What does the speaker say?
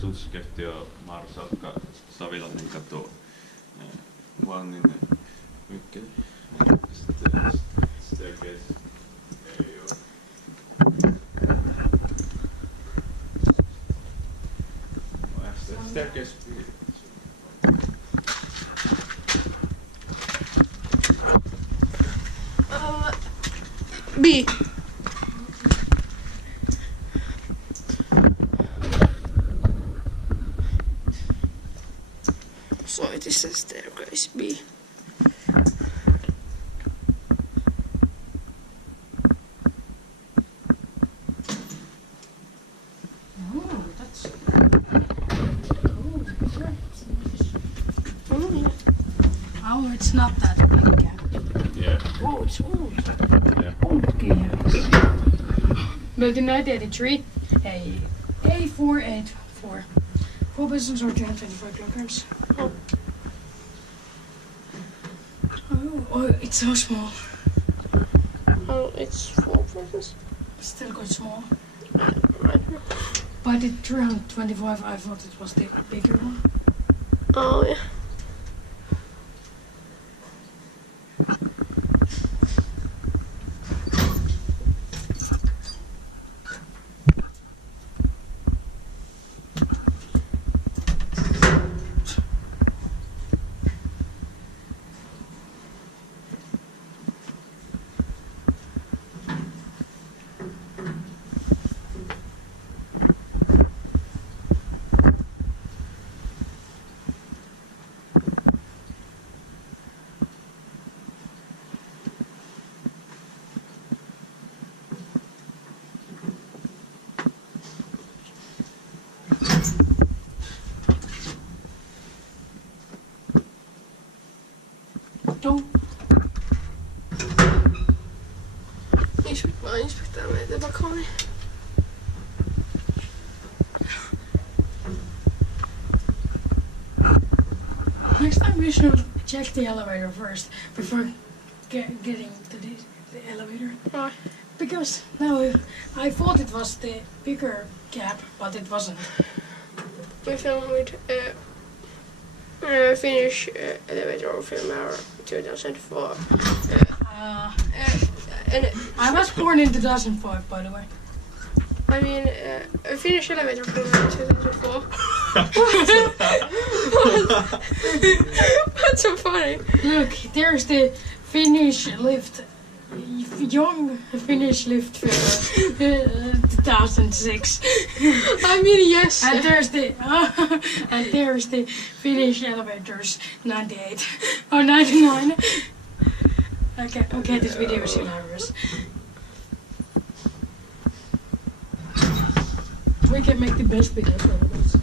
Sutskehtio Marsalkka Savilahdenkatu 1 in Mikkeli. Sitten staircase ei oo. Staircase B. So it is a staircase B. Oh, that's Oh, yeah. oh, it's not that big gap. Yeah. Oh, it's old. Yeah. Okay. Built in 1983, A484. 4 business or 225 kilograms. Oh. Oh, it's so small. Oh, it's 4 persons. Still quite small. Right. But at 325, I thought it was the bigger one. Oh, yeah. Don't. Inspecta meitä Kone. Next time we should check the elevator first before getting to the elevator. Why? Because now I thought it was the bigger gap, but it wasn't. We filmed with Finnish elevator filmer 2004. And I was born in 2005, by the way. I mean, Finnish elevator filmer 2004. What's so funny? Look, there's the young Finnish lift filmer 2006. I mean, yes. And there's the Finnish elevators 98 or 99. Okay, this video is hilarious. We can make the best videos out of this.